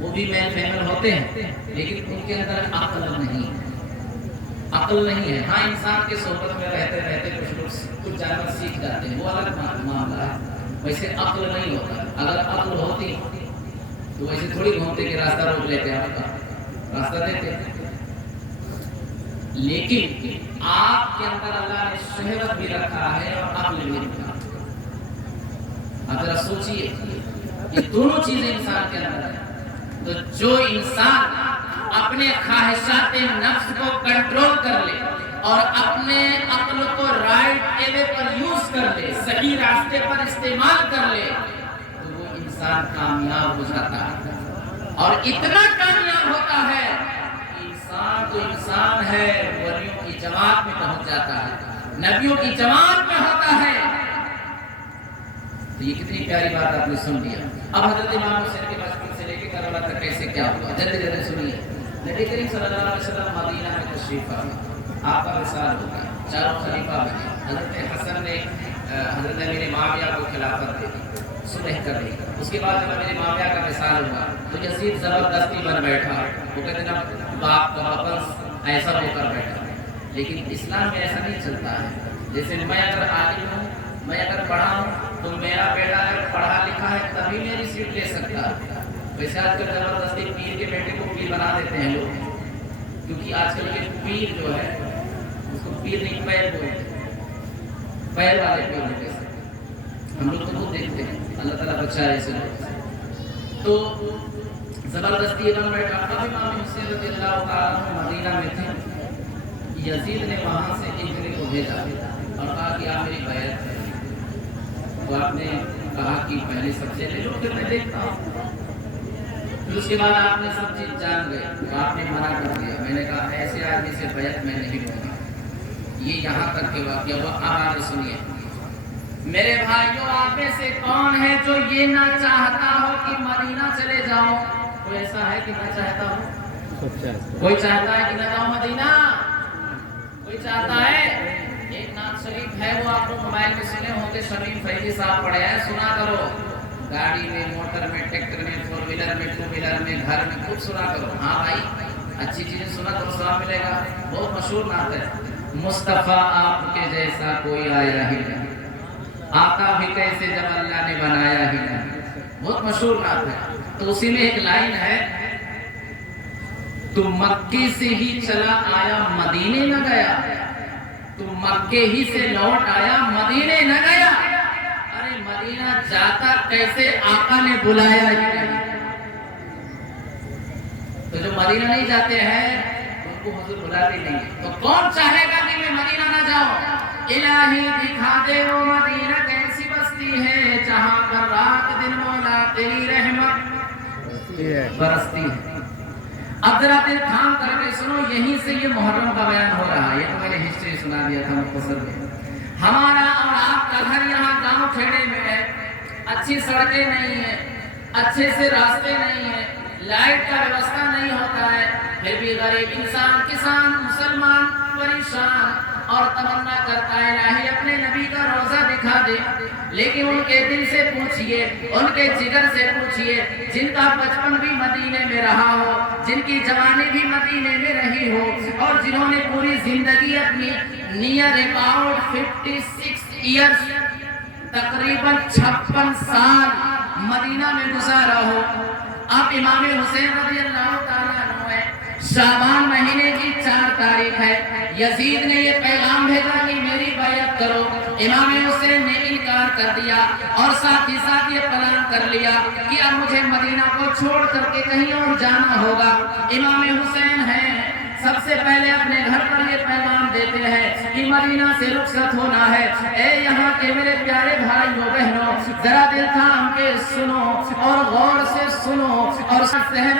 وہ بھی میل فیمل ہوتے ہیں لیکن ان کے اندر عقل نہیں ہے، عقل نہیں ہے۔ ہاں انسان کے صحبت میں رہتے رہتے کچھ لوگ کچھ جانور سیکھ جاتے ہیں، وہ الگ معاملہ ہے، ویسے عقل نہیں ہوتا۔ اگر عقل ہوتی تو ویسے تھوڑی گھومتے کہ راستہ روک لیتے، آپ کا راستہ دیتے، لیکن آپ کے اندر اللہ نے شہوت بھی رکھا ہے اور عقل بھی رکھا ہے۔ اب ذرا سوچئے یہ دونوں چیزیں انسان کے اندر ہیں، تو جو انسان اپنے خواہشات نفس کو کنٹرول کر لے اور اپنے عقل کو رائٹ وے پر یوز کر لے، صحیح راستے پر استعمال کر لے، تو وہ انسان کامیاب ہو جاتا ہے، اور اتنا کامیاب ہوتا ہے کہ انسان تو انسان ہے، ولیوں کی جماعت میں پہنچ جاتا ہے، نبیوں کی جماعت میں ہوتا ہے۔ تو یہ کتنی پیاری بات آپ نے سن لیا۔ اب حضرت امام حسین کے بچپن سے لے کے کربلا تک کیسے کیا ہوا، جلدی جلدی سنیے۔ نبی کریم صلی اللہ علیہ وسلم مدینہ میں تشریف فرما، آپ کا وصال ہو گیا، چاروں خلیفہ بنے، حضرت حسن نے حضرت امیر معاویہ کو خلافت دے دی، صلح کر دی۔ اس کے بعد جب امیر معاویہ کا وصال ہوا تو یزید زبردستی بن بیٹھا، وہ کہتے ہیں نا باپ کا بپن ایسا ہو کر بیٹھا۔ لیکن اسلام میں ایسا نہیں چلتا ہے، جیسے میں اگر عالم ہوں، میں اگر پڑھا ہوں تو میرا بیٹا اگر پڑھا لکھا ہے تبھی میری سیٹ لے سکتا ہے۔ ویسے آج کل زبردستی پیر کے بیٹے کو پیر بنا دیتے ہیں لوگ، کیونکہ آج کل کے پیر جو ہے اس کو پیر نہیں پیر بولتے، پیر والے پیر ہوتے ہیں، ہم لوگ تو وہ دیکھتے ہیں، اللہ تعالیٰ بچائے ایسے لوگ۔ تو زبردستی بن بیٹھا۔ اب امام حسین رضی اللہ تعالیٰ عنہ مدینہ میں تھے، یزید نے وہاں سے ایک جنے کو بھیجا اور کہا کہ آپ میری بیعت ہے، تو آپ نے کہا کہ پہلے سب سے لے لو پھر میں دیکھتا ہوں۔ پھر اس کے بعد آپ نے سب چیز جان گئے تو آپ نے منع کر دیا۔ میں نے کہا ایسے آدمی سے بیعت میں نہیں لوں گا۔ یہ یہاں تک کے واقعہ ہوا۔ اب آگے سنیے میرے بھائیوں، آپ میں سے کون ہے جو یہ نہ چاہتا ہو کہ مدینہ چلے جاؤ؟ کوئی ایسا ہے کہ نہ چاہتا ہو؟ کوئی چاہتا ہے کہ نہ جاؤ مدینہ؟ کوئی چاہتا ہے؟ ایک نعت شریف ہے، وہ آپ کو موبائل میں سنے ہوں گے، شمیم فیضی صاحب پڑھے ہیں، سنا کرو، گاڑی میں، موٹر میں، ٹریکٹر میں، فور ویلر میں، ٹو ویلر میں، گھر میں، خود سنا کرو۔ ہاں بھائی اچھی چیزیں سنا کرو، ثواب ملے گا۔ بہت مشہور نعت ہے، مصطفیٰ آپ کے جیسا کوئی آیا ہی نہیں، آقا بھی کیسے جب اللہ نے بنایا ہی نہیں، بہت مشہور نعت ہے۔ تو اسی میں ایک لائن ہے، تو مکے سے ہی چلا آیا مدینے نہ گیا، تو مکے ہی سے لوٹ آیا مدینے نہ گیا، ارے مدینہ جاتا کیسے آقا نے بلایا ہی نہیں۔ تو جو مدینہ نہیں جاتے ہیں ان کو حضور بلاتے نہیں ہیں۔ تو کون چاہے گا کہ میں مدینہ نہ جاؤں؟ الہی دکھا دے وہ مدینہ کیسی بستی ہے جہاں پر رات دن مولا تیری رحمت برستی ہے۔ اب ذرا دل تھام کر کے سنو، یہیں سے یہ محرم کا بیان ہو رہا ہے۔ یہ تو میں نے ہسٹری سنا دیا تھا مختصر میں۔ ہمارا اور آپ کا گھر یہاں گاؤں کھیڑے میں ہے، اچھی سڑکیں نہیں ہیں، اچھے سے راستے نہیں ہیں، لائٹ کا ویوستھا نہیں ہوتا ہے، پھر بھی غریب انسان، کسان، مسلمان پریشان اور تمنا کرتا ہے الہی اپنے نبی کا روزہ دکھا دے۔ لیکن ان کے دل سے پوچھئے، ان کے جگر سے پوچھئے، جن کا بچپن بھی مدینے میں رہا ہو، جن کی جوانی بھی مدینے میں رہی ہو، اور جنہوں نے پوری زندگی اپنی نیئر اباؤٹ 56 ایئرز، تقریباً 56 سال مدینہ میں گزارا ہو۔ اب امام حسین رضی اللہ تعالیٰ عنہ ہے، شعبان مہینے کی 4 تاریخ ہے، یزید نے یہ پیغام بھیجا کہ میری بیعت کرو۔ امام حسین نے انکار کر دیا اور ساتھ ہی ساتھ یہ پلان کر لیا کہ اب مجھے مدینہ کو چھوڑ کر کے کہیں اور جانا ہوگا۔ امام حسین ہیں، سب سے پہلے اپنے گھر پر یہ پیغام دیتے ہیں کہ مدینہ سے رخصت ہونا ہے۔ اے یہاں کے میرے پیارے بھائیوں بہنوں، ذرا دل تھام کے سنو اور غور سے سنو اور ذہن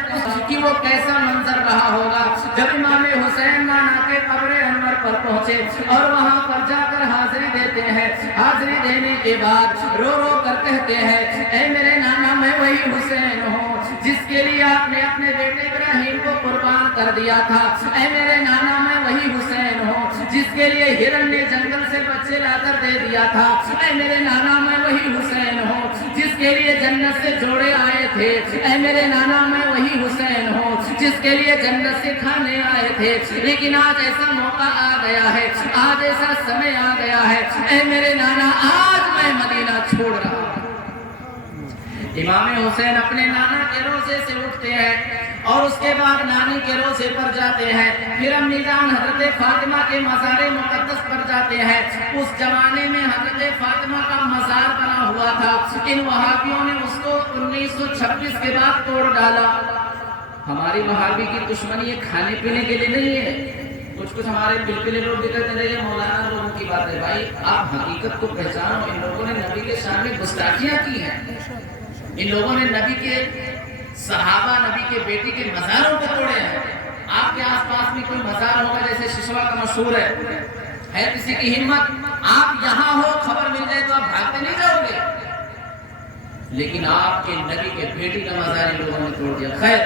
کہ وہ کیسا منظر رہا ہوگا جب امام حسین نانا کے قبر انور پر پہنچے اور وہاں پر جا کر حاضری دیتے ہیں۔ حاضری دینے کے بعد رو رو کر کہتے ہیں، اے میرے نانا میں وہی حسین ہوں جس کے لیے آپ نے اپنے بیٹے ابراہیم کو قربان کر دیا تھا۔ اے میرے نانا میں وہی حسین ہوں جس کے لیے ہرن نے جنگل سے بچے لا کر دے دیا تھا۔ اے میرے نانا میں وہی حسین ہوں جس کے لیے جنت سے جوڑے آئے تھے، اے میرے نانا میں وہی حسین ہوں جس کے لیے جنت سے کھانے آئے تھے، لیکن آج ایسا موقع آ گیا ہے، آج ایسا سمے آ گیا ہے، اے میرے نانا آج میں مدینہ چھوڑ رہا ہوں۔ امام حسین اپنے نانا کے روضے سے اٹھتے ہیں اور اس کے بعد نانی کے روضے پر جاتے ہیں، پھر امی جان حضرت فاطمہ کے مزار مقدس پر جاتے ہیں۔ اس زمانے میں حضرت فاطمہ کا مزار بنا ہوا تھا، ان وہابیوں نے اس کو 1926 کے بعد توڑ ڈالا۔ ہماری وہابی کی دشمنی یہ کھانے پینے کے لیے نہیں ہے۔ کچھ ہمارے پلپلے لوگ بھی کہتے ہیں یہ مولانا لوگوں کی بات ہے۔ بھائی آپ حقیقت کو پہچانو، ان لوگوں نے نبی کے سامنے گستاخیاں کی ہیں، ان لوگوں نے نبی کے صحابہ، نبی کے بیٹی کے مزاروں کو توڑے ہیں۔ آپ کے آس پاس میں کوئی مزار ہوگا جیسے ششوا کا مشہور ہے کسی کی ہمت، آپ یہاں ہو خبر مل جائے تو آپ بھاگتے نہیں جاؤ گے، لیکن آپ کے نبی کے بیٹی کا مزار ان لوگوں نے توڑ دیا۔ خیر،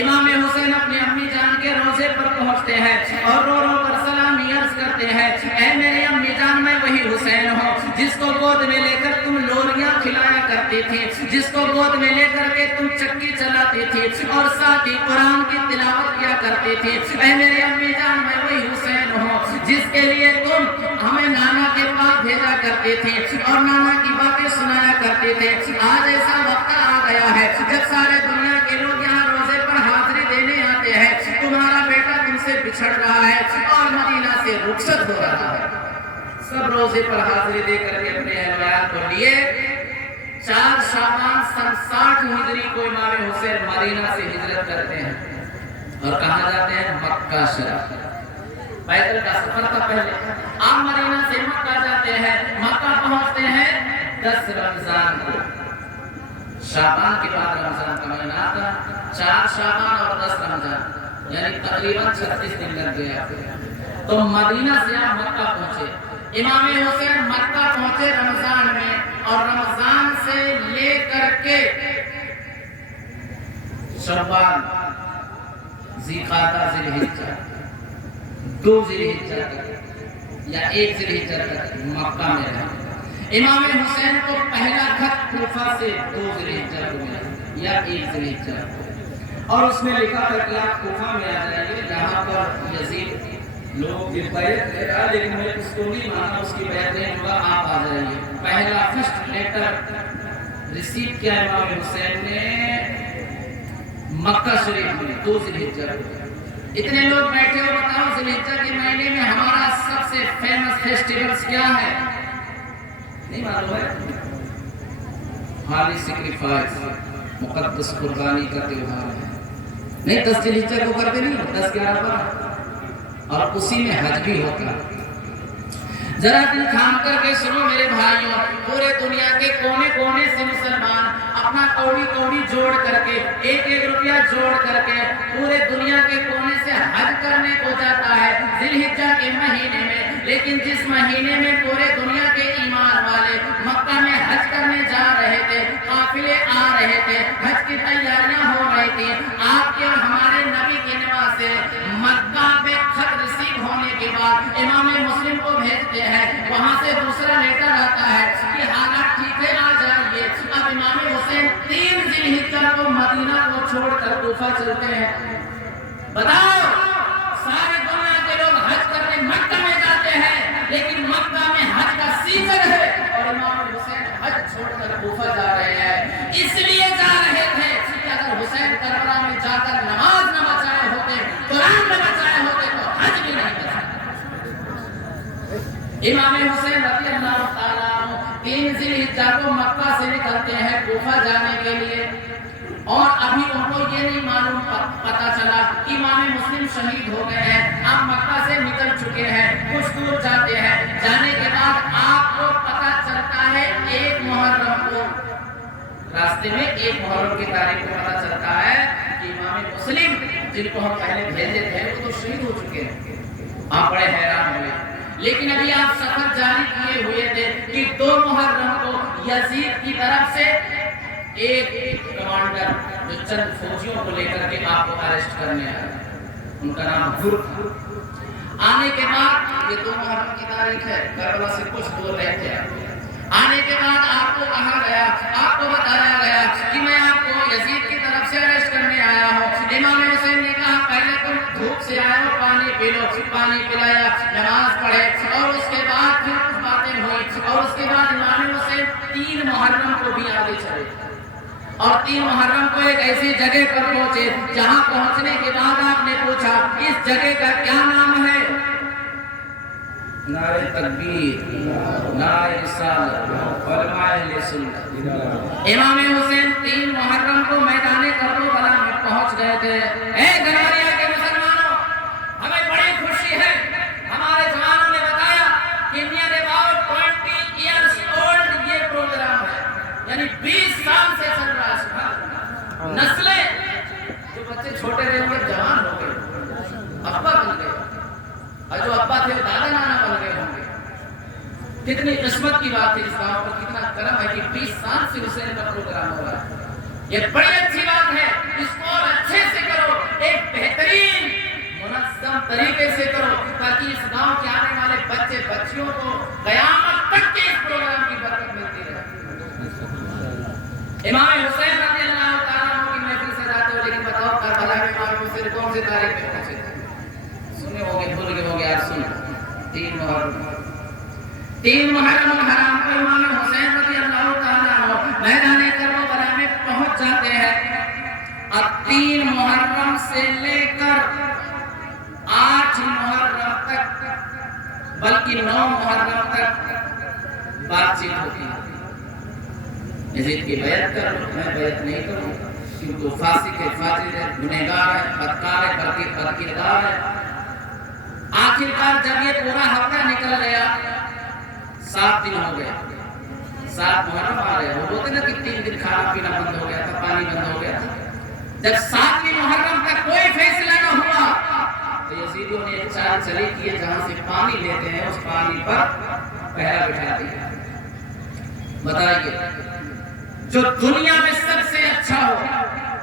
امام حسین اپنی امی جان کے روضے پر پہنچتے ہیں اور رو رو کر سلامی عرض کرتے ہیں، اے میری امی جان میں وہی حسین ہوں جس کو گود میں لے کر تم لوریاں کھلایا کرتی تھی، جس کو گود میں لے کر کے تم چکی چلاتی تھی اور ساتھ ہی قرآن کی تلاوت کیا کرتی تھی۔ اے میری امی جان میں وہی حسین ہوں جس کے لیے تم ہمیں نانا کے پاس بھیجا کرتی تھی اور نانا کی باتیں سنایا کرتے تھے۔ آج ایسا وقت آ گیا ہے جب سارے دنیا کے لوگ یہاں روزے پر حاضری دینے آتے ہیں، تمہارا بیٹا تم سے بچھڑ رہا ہے اور مدینہ سے رخصت ہو رہا ہے۔ سب روزے پر حاضری دے کر کے اپنے اہل عیال کو لیے 4 شعبان سن 60 ہجری کو امام حسین مدینہ سے ہجرت کرتے ہیں اور کہاں جاتے ہیں؟ مکہ شریف۔ پیدل کا سفر تھا پہلے، آپ مدینہ سے مکہ جاتے ہیں، مکہ پہنچتے ہیں 10 رمضان کو۔ شعبان کے بعد رمضان کا مہینہ آتا، 4 شعبان اور 10 رمضان، یعنی تقریباً 36 دن لگ گیا۔ تو مدینہ سے آپ مکہ پہنچے، امام حسین مکہ پہنچے رمضان میں، اور رمضان سے لے کر کے شعبان، ذوالقعدہ، ذوالحجہ، 2 ذوالحجہ تک یا 1 ذوالحجہ تک مکہ میں رہا۔ امام حسین کو پہلا خط کوفہ سے 2 ذوالحجہ کو ملا یا 1 ذوالحجہ، اور اس میں لکھا تھا کہ آپ کوفہ میں آ جائیے، یہاں پر یزید لوگ بھی بیعت لے رہا، لیکن میں اس کو نہیں مانا، اس کی بیعت نہیں ہوگا، آپ آ جائیے۔ پہلا فرسٹ لیٹر ریسیو کیا امام حسین نے مکہ شریف میں 2 ذوالحجہ کو۔ اتنے لوگ بیٹھے ہو، بتاؤ ذوالحجہ کے مہینے میں ہمارا سب سے فیمس فیسٹیولز کیا ہے؟ نہیں معلوم ہے؟ حالی سیکریفائس، مقدس قربانی کا تہوار ہے۔ نہیں 10 ذوالحجہ کو کرتے نہیں، 10 11 پر، اور اسی میں حج بھی ہوتا۔ ذرا دل تھام کر کے سنو میرے بھائیوں، پورے دنیا کے کونے کونے سے مسلمان اپنا کوڑی کوڑی جوڑ کر کے، 1 روپیہ جوڑ کر کے پورے دنیا کے کونے سے حج کرنے کو جاتا ہے ذوالحجہ کے مہینے میں۔ لیکن جس مہینے میں پورے دنیا کے ایمان والے مکہ میں حج کرنے جا رہے تھے، قافلے آ رہے تھے، حج کی تیاریاں ہو رہی تھی، آپ کے اور ہمارے نبی کے نواز سے مکہ میں خط ریسیو ہونے کے بعد امام مسلم کو بھیجتے ہیں، وہاں سے دوسرا لیٹر آتا ہے کہ حالات ٹھیک ہے، آ جائیے۔ اب امام حسین 3 ذوالحجہ کو مدینہ کو چھوڑ کر کوفہ چلتے ہیں۔ بتاؤ، سارے دنیا کے لوگ حج کرنے مکہ میں جاتے ہیں، لیکن مکہ میں حج کا سیزن ہے اور امام حسین حج چھوڑ کر کوفہ جا رہے ہیں۔ اس لیے جا رہے تھے کہ اگر حسین کربلا میں جا کر نماز نہ بچائے ہوتے، قرآن نہ بچائے ہوتے تو حج بھی نہیں بچائے۔ امام حسین رضی اللہ تعالیٰ عنہ 3 ذوالحجہ کو مکہ سے نکلتے ہیں کوفہ جانے کے لیے، اور ابھی ان کو یہ نہیں معلوم پتا چلا کہ امام مسلم شہید ہو گئے ہیں، آپ مکہ سے نکل چکے ہیں، کچھ دور جاتے ہیں، جانے کے بعد آپ کو پتا چلتا ہے 1 محرم کو، راستے میں 1 محرم کی تاریخ کو پتا چلتا ہے کہ امام مسلم جن کو ہم پہلے بھیجے تھے وہ تو شہید ہو چکے ہیں۔ آپ بڑے حیران ہوئے، لیکن ابھی آپ سفر جاری کیے ہوئے تھے کہ 2 محرم کو یزید کی طرف سے ایک کمانڈر جو چند فوجیوں کو لے کر کے آپ کو اریسٹ کرنے آیا، ان کا نام گر تھا۔ آنے کے بعد یہ 2 محرم کی تاریخ ہے، کربلا سے کچھ دور رہ گیا، آنے کے بعد آپ کو کہا گیا، آپ کو بتایا گیا کہ میں آپ کو یزید کی طرف سے اریسٹ کرنے آیا ہوں۔ امام حسین نے کہا پہلے تم دھوپ سے آئے ہو، پانی پی لو، پانی پلایا، نماز پڑھے، اور اس کے بعد پھر کچھ باتیں ہوئی، اور اس کے بعد امام حسین 3 محرم کو بھی آگے چلے، اور 3 محرم کو ایک ایسی جگہ پر پہنچے جہاں پہنچنے کے بعد آپ نے پوچھا اس جگہ کا کیا نام ہے؟ نعرہ تکبیر، نعرہ رسالت، علماء اہل سنت۔ امام حسین 3 محرم کو میدان کربلا میں پہنچ گئے تھے۔ اے گراریا کے مسلمانوں، ہمیں بڑی خوشی ہے، ہمارے جوانوں نے بتایا کہ نیئر اباؤٹ 20 ایئرس اولڈ یہ پروگرام ہے، یعنی 20 سال سے چل رہا ہے۔ نسلیں، جو بچے چھوٹے رہے ہوں گے جوان ہو گئے، ابا بن گئے، اور جو ابا تھے دادا نانا بن گئے ہوں گے۔ کتنی قسمت کی بات ہے، اس گاؤں پر کتنا کرم ہے کہ 20 سال سے حسین کا پروگرام ہو رہا ہے۔ یہ بڑی اچھی بات ہے، اس کو اور اچھے سے کرو، ایک بہترین منظم طریقے سے کرو، تاکہ اس گاؤں کے آنے والے بچے بچیوں کو قیامت تک کے اس پروگرام کی برکت ملتی رہے۔ امام حسین رضی اللہ تعالیٰ عنہ کی محفل سے جاتے ہو، لیکن بتاؤ کربلا میں امام حسین کون سی تاریخ میں پہنچے تھے؟ سنے ہوگے، بھول گئے ہوگے، یار سن، 3 محرم الحرام کو امام حسین رضی اللہ تعالیٰ عنہ میدان کربلا میں پہنچ جاتے ہیں، اور 3 محرم سے لے کر 8 محرم تک، بلکہ 9 محرم تک بات چیت ہوتی ہے۔ یزید کی بیعت کر لو، میں بیعت نہیں کروں، کیونکہ فاسق ہے، فاجر ہے، گنہگار ہے، بدکار ہے، بدکردار ہے۔ آخرکار جب یہ پورا ہفتہ نکل گیا، 7 دن ہو گئے، 7 محرم آ گئے، وہ بولتے نا کہ 3 دن کھانا پینا بند ہو گیا تھا، پانی بند ہو گیا تھا۔ جب 7ویں محرم تک کوئی فیصلہ نہ ہوا تو یزیدیوں نے ایک چال چلی کی، جہاں سے پانی لیتے ہیں اس پانی پر پہرا بٹھا دیا۔ بتائیے، جو دنیا میں سب سے اچھا ہو،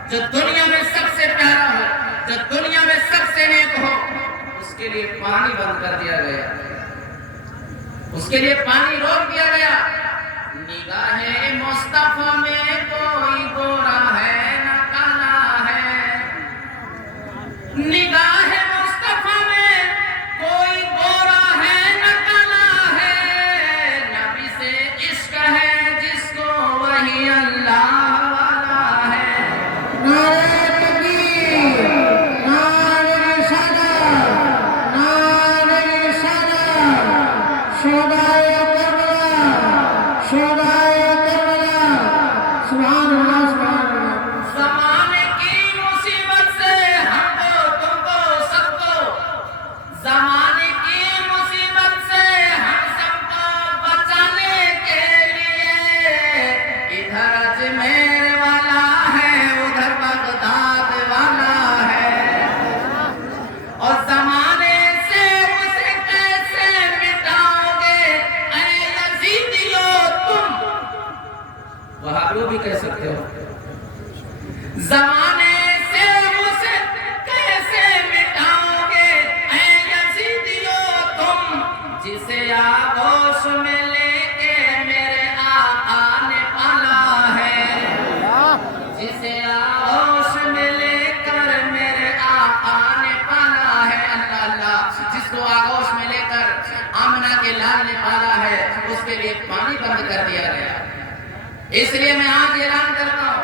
جو دنیا میں سب سے پیارا ہو، جو دنیا میں سب سے نیک ہو، اس کے لیے پانی بند کر دیا گیا، اس کے لیے پانی روک دیا گیا۔ نگاہ مصطفیٰ میں کوئی گورا ہے نہ کالا ہے، نگاہ مصطفیٰ میں کوئی گورا ہے نہ کالا ہے، نبی سے عشق ہے جس کو وہی اللہ والا ہے۔ نعرہ تکبیر، نعرہ رسالت، نعرہ رسالت، شہدائے کربلا، شہدائے کربلا، سبحان اللہ، سبحان اللہ۔ زمانے کی مصیبت سے ہم کو، تم کو، سب کو، زمانے کی مصیبت سے ہم سب کو بچانے کے لیے ادھر اجمیر والا ہے، ادھر بغداد والا ہے، اور زمانے سے اسے کیسے مٹاؤ گے اے یزیدیو تم؟ وہابیوں بھی کہہ سکتے ہو، زمانے سے اسے کیسے مٹاؤ گے اے یزیدیو تم، جسے آغوش میں لے کے میرے آقا نے پالا ہے، جسے آغوش میں لے کر میرے آقا نے پالا ہے۔ اللہ اللہ، جس کو آغوش میں لے کر آمنہ کے لال نے پالا ہے، اس کے لیے پانی بند کر دیا گیا۔ اس لیے میں آج اعلان کرتا ہوں،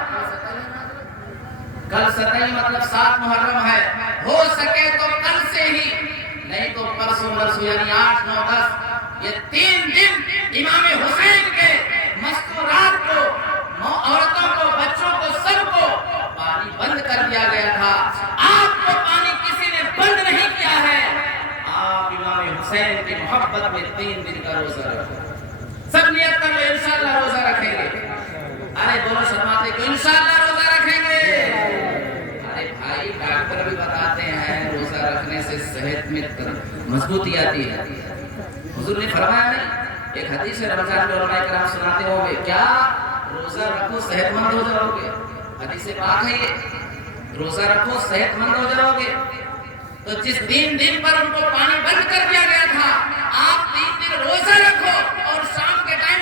کل 27 مطلب 7 محرم ہے، ہو سکے تو کل سے ہی، نہیں تو پرسوں نرسوں، یعنی 8، 9، 10، یہ 3 دن امام حسین کے مستورات کو، عورتوں کو، بچوں کو، سب کو پانی بند کر دیا گیا تھا۔ آپ کو پانی کسی نے بند نہیں کیا ہے، آپ امام حسین کی محبت میں 3 دن کا روزہ رکھو۔ سب نیت کر لو، انشاءاللہ روزہ رکھیں گے۔ ارے دونوں شرماتے کہ انشاءاللہ روزہ رکھیں گے۔ ارے بھائی، ڈاکٹر بھی بتاتے ہیں روزہ رکھنے سے صحت میں مضبوطی آتی ہے۔ حضور نے فرمایا نہیں، ایک حدیث ہے، رمضان میں علماء کرام سناتے ہوں گے، کیا روزہ رکھو صحت مند ہو جاؤ گے؟ حدیث پاک ہے یہ، روزہ رکھو صحت مند ہو جاؤ گے۔ تو جس 3 دن پر ان کو پانی بند کر دیا گیا تھا، آپ 3 دن روزہ رکھو اور شام کے time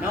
9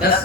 10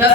10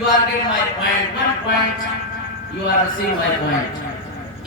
You are getting my point, 1 point, you are receiving my point।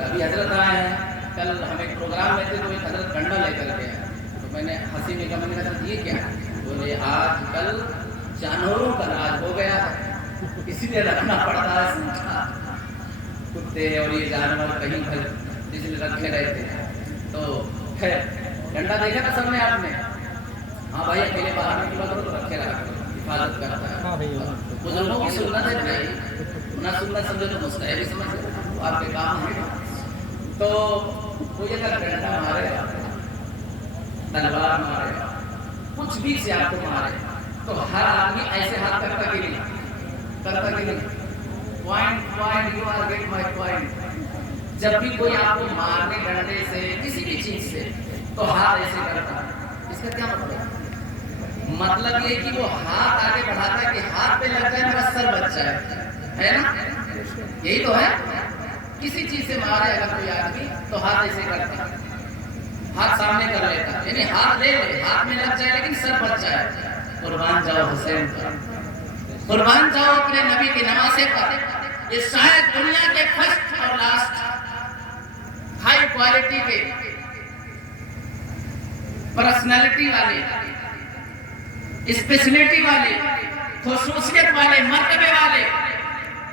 ابھی حضرت آئے ہیں، کل ہم ایک پروگرام میں تھے تو ایک حضرت ڈنڈا لے کر گیا، تو میں نے ہنسی میں کہا، میں نے کہا حضرت یہ کیا ہے؟ بولے آج کل جانوروں کا راج ہو گیا ہے، اسی لیے رکھنا پڑتا ہے سمجھا، کتے اور یہ جانور کہیں پر اس لیے رکھے رہتے ہیں۔ تو خیر ڈنڈا دیکھا تھا سب نے آپ نے؟ ہاں بھائی اکیلے باہر نکلا کرو تو رکھے رہا کرو، حفاظت کرتا ہے۔ بزرگوں کی سنت ہے بھائی، نہ سننا سمجھے تو مستحب ہی سمجھ لو، آپ کے کام ہے۔ تو مجھے اگر ڈنڈا مارے گا، تلوار مارے گا، کچھ بھی سے آپ کو مارے، تو ہر آدمی ایسے ہاتھ کرتا کہ نہیں کرتا کہ نہیں؟ Point you are get my point. جب بھی کوئی آپ کو مارنے ڈنڈے سے کسی بھی چیز سے تو ہاتھ ایسے کرتا، اس کا کیا مطلب ہے؟ مطلب یہ کہ وہ ہاتھ آگے بڑھاتا ہے کہ ہاتھ پہ لگ جائے میرا سر بچ جائے، ہے نا؟ یہی تو ہے، کسی چیز سے مارے اگر کوئی آدمی تو ہاتھ ایسے کرتا، ہاتھ سامنے کر لیتا، یعنی ہاتھ لے لے، ہاتھ میں لگ جائے لیکن سر بچ جائے۔ قربان جاؤ حسین پر، قربان جاؤ اپنے نبی کے نواسے پر۔ یہ شاید دنیا کے فرسٹ اور لاسٹ ہائی کوالٹی کے پرسنالٹی والے، اسپیشلٹی والے، خصوصیت والے، مرتبے والے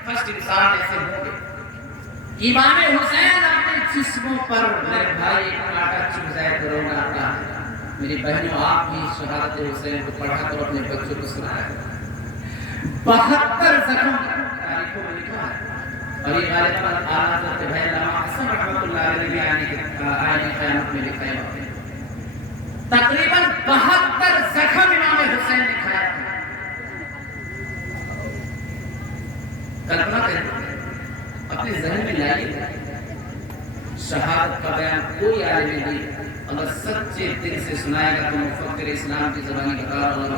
فرسٹ انسان ایسے ہوں گے۔ امام حسین اپنے جسموں پر میرے بھائی کاٹا چبھ جائے تو رونا آتا ہے۔ میری بہنوں آپ بھی شہادت حسین کو پڑھا کر اپنے بچوں کو سنایا کریں۔ 72 زخم تاریخوں میں لکھا ہے، اور یہ غالباً اعلیٰ حضرت بھائی علامہ حسن رحمۃ اللہ علیہ آئین قیامت میں لکھا ہے۔ تقریباً 72 زخم امام حسین نے کھایا تھا۔ کلپنا کریں، اپنے ذہن میں لائیے، شہادت کا بیان کوئی عالم دین اگر سچے دل سے سنائے گا تو مفکر اسلام کی زبانی بکار اور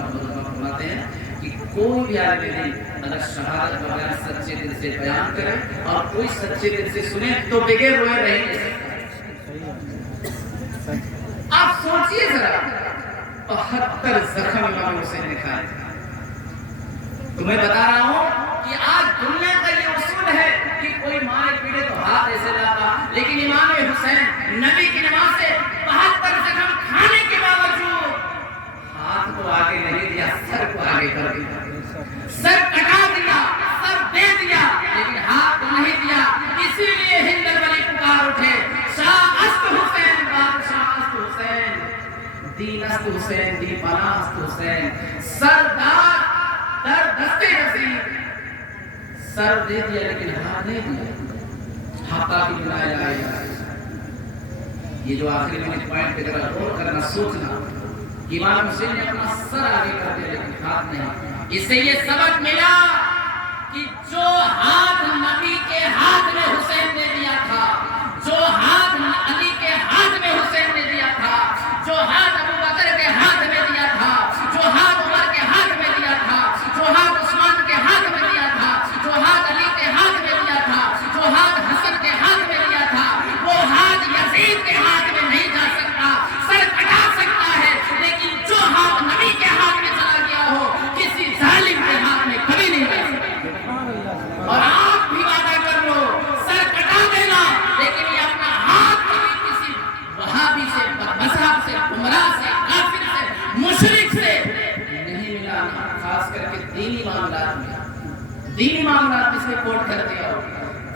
فرماتے ہیں کہ کوئی بھی عالم دین اگر شہادت کا بیان سچے دل سے بیان کرے اور کوئی سچے دل سے سنے تو بغیر روئے رہ نہیں سکتا۔ آپ سوچئے ذرا، 72 زخم امام حسین نے کھائے تھے۔ تمہیں بتا رہا ہوں کہ آج دنیا کا یہ اصول ہے کہ کوئی مارے پیڑے تو ہاتھ ایسے لاتا، لیکن امام حسین نبی کی نماز سے 72 زخم کھانے کے باوجود ہاتھ کو آگے نہیں دیا، سر کو آگے کر دیا، سر کٹا دیا، سر دے دیا، لیکن ہاتھ کو نہیں دیا۔ اسی لیے ہندر ولی پکار اٹھے، شاہ است حسین، بادشاہ است حسین، دین است حسین، دی پناہ است حسین، سردار در دستے رسید، سر دے دیا لیکن ہاتھ نہیں دیا۔ حقا کی بنائے لائے جائے۔ یہ جو آخری میں پوائنٹ پہ ذرا غور کرنا، سوچنا، امام حسین نے اپنا سر آگے کر دیا لیکن ہاتھ نہیں۔ اس سے یہ سبق ملا کہ جو ہاتھ نبی کے ہاتھ میں حسین نے دیا تھا، جو ہاتھ علی کے ہاتھ میں حسین نے دیا تھا، جو ہاتھ ابو بکر کے ہاتھ میں دیا تھا، جو ہاتھ عمر کے ہاتھ میں دیا تھا، جو ہاتھ عثمان کے ہاتھ میں دیا تھا، جو ہاتھ علی کے ہاتھ میں دیا تھا، جو ہاتھ حسن کے ہاتھ میں دیا تھا، وہ ہاتھ یزید کے ہاتھ میں نہیں جا سکتا، سر کٹا سکتا ہے، لیکن جو ہاتھ نبی کے ہاتھ میں چلا گیا ہو کسی ظالم کے ہاتھ میں کبھی نہیں جا سکتا۔ اور آپ بھی وعدہ کر لو، سر کٹا دینا، لیکن یہ اپنا ہاتھ کبھی کسی وہابی سے، مذہب سے، گمراہ سے، کافر سے، مشرک سے نہیں ملانا، خاص کر کے دینی معاملات میں۔ دینی معاملات اس میں کوٹ کر دیا ہو،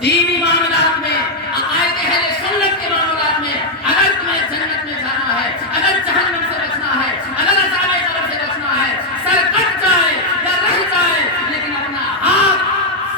دینی معاملات میں، عقائد اہل سنت کے معاملات میں، اگر تمہیں جنت میں جانا ہے، اگر جہنم سے بچنا ہے، اگر عذاب قبر سے بچنا ہے، سر کٹ جائے یا رہ جائے، لیکن اپنا ہاتھ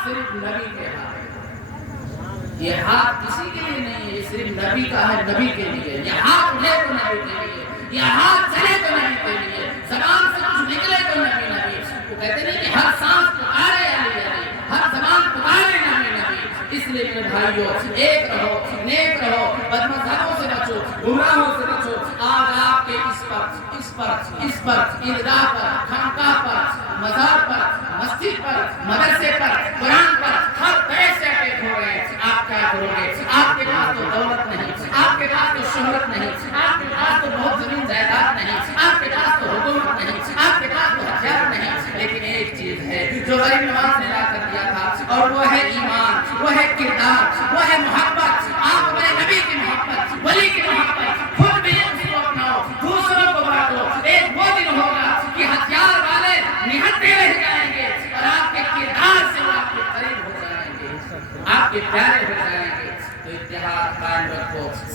صرف نبی کے ہاتھ ہے۔ یہ ہاتھ کسی کے لیے نہیں ہے، یہ صرف نبی کا ہے، نبی کے لیے۔ یہ ہاتھ اٹھے تو نبی کے لیے، یہ ہاتھ چلے تو نبی کے لیے، زبان سے کچھ نکلے تو نبی نبی۔ وہ کہتے نہیں کہ ہر سانس پکارے علی علی، ہر زبان پکارے نبی نبی۔ اس لیے میرے بھائیو، ایک رہو، نیک رہو، بد مذہبوں سے بچو، گمراہوں سے بچو۔ آج آپ کے اس پر عیدگاہ پر، خانقاہ پر، مزار پر، مسجد پر، مدرسے پر، قرآن پر ہر طرح سے اٹیک ہو رہے ہیں۔ آپ کیا کرو گے؟ آپ کے پاس تو دولت نہیں، آپ کے پاس تو شہرت نہیں، آپ کے پاس تو بہت زمین جائیداد نہیں، آپ کے پاس تو حکومت نہیں، آپ کے پاس تو ہتھیار نہیں، لیکن ایک چیز ہے جو غریب نواز نے لا کر دیا تھا، اور وہ ہے ایمان، وہ ہے کردار، وہ ہے محبت۔ آپ